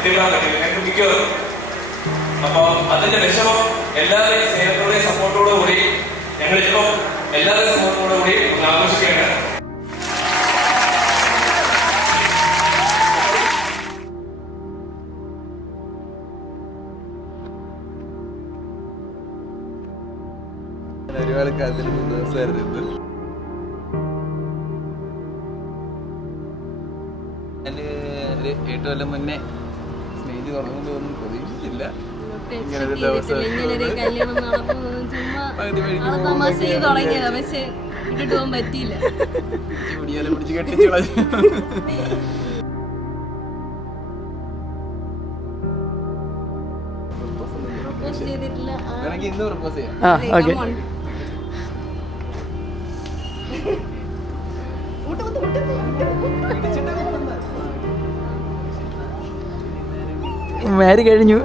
എത്തിപ്പെടാൻ പറ്റില്ല ഞങ്ങൾക്ക് മിക്കവാറും. അപ്പോൾ അതിന്റെ വിഷമം എല്ലാവരുടെയും സ്നേഹത്തോടെയും സപ്പോർട്ടോടു കൂടി ഞങ്ങളിപ്പോൾ എല്ലാവരുടെയും സപ്പോർട്ടോടു കൂടി ആഘോഷിക്കുകയാണ്. ഒരുപാട് കാലത്തിന് 3 ദിവസമായിരുന്നു ഇത്. ഞാൻ ഒരു 8 കൊല്ലം മുന്നേ സ്റ്റേജ് തുടങ്ങുമ്പോൾ ഒന്നും പ്രതീക്ഷിച്ചില്ല ഇങ്ങനൊരു ദിവസം. ചൂടിയാലും പിടിച്ച് കെട്ടിച്ചു വേണമെങ്കിൽ ഇന്ന് പ്രപ്പോസ് ചെയ്യാം. മാരി കഴിഞ്ഞു.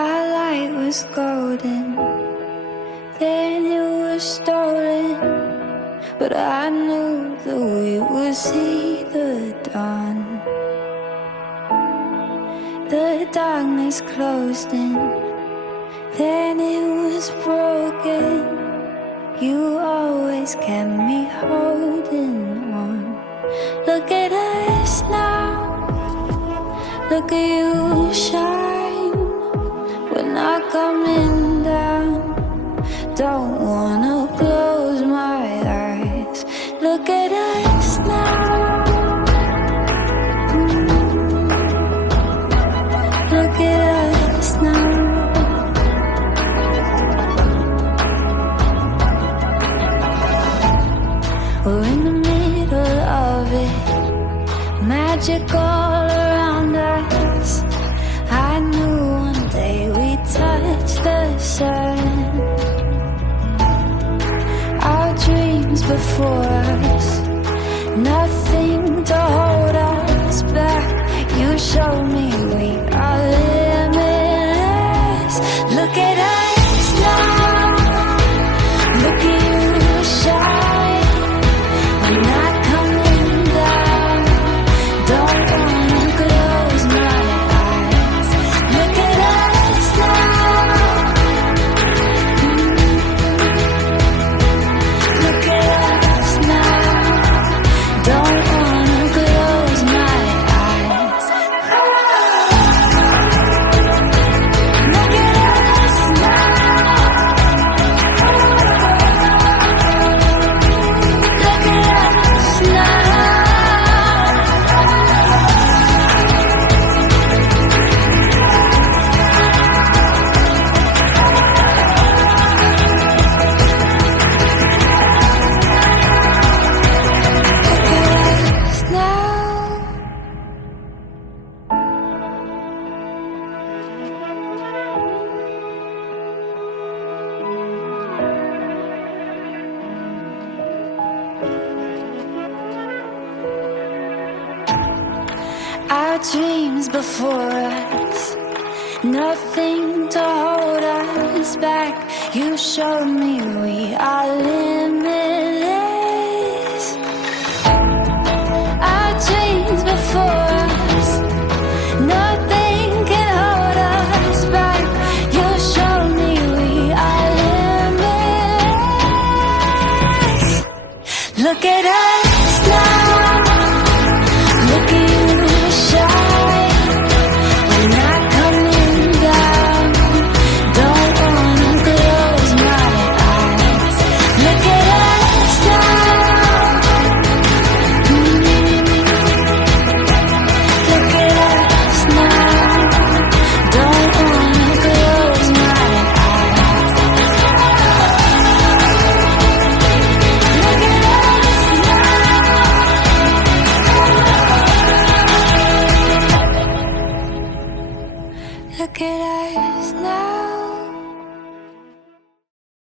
Our light was golden, then it was stolen, but I knew that we would see the dawn. The darkness closed in, then it was broken. You always kept me holding on. Look at us now, look at you shine. We're not coming down. Don't wanna close my eyes. Look at us now. Look at us now. We're in the middle of it, magic all around us. I knew one day we'd touch the sun. Our dreams before us, nothing to hold us back. You showed me we are limitless. Look at us now, look at you shine. We're not coming down, don't wanna close my eyes. Look at us now, look at us now, don't wanna close my eyes. Look at us now, look at us now. Our dreams before us, nothing to hold us back. You showed me we are limitless. Our dreams before us, nothing can hold us back. You showed me we are limitless. Look at us now, look at you shine. We're not coming down, don't wanna close my eyes. Look at us now, look at us now, don't wanna close my eyes. Look at us now. Look at us now.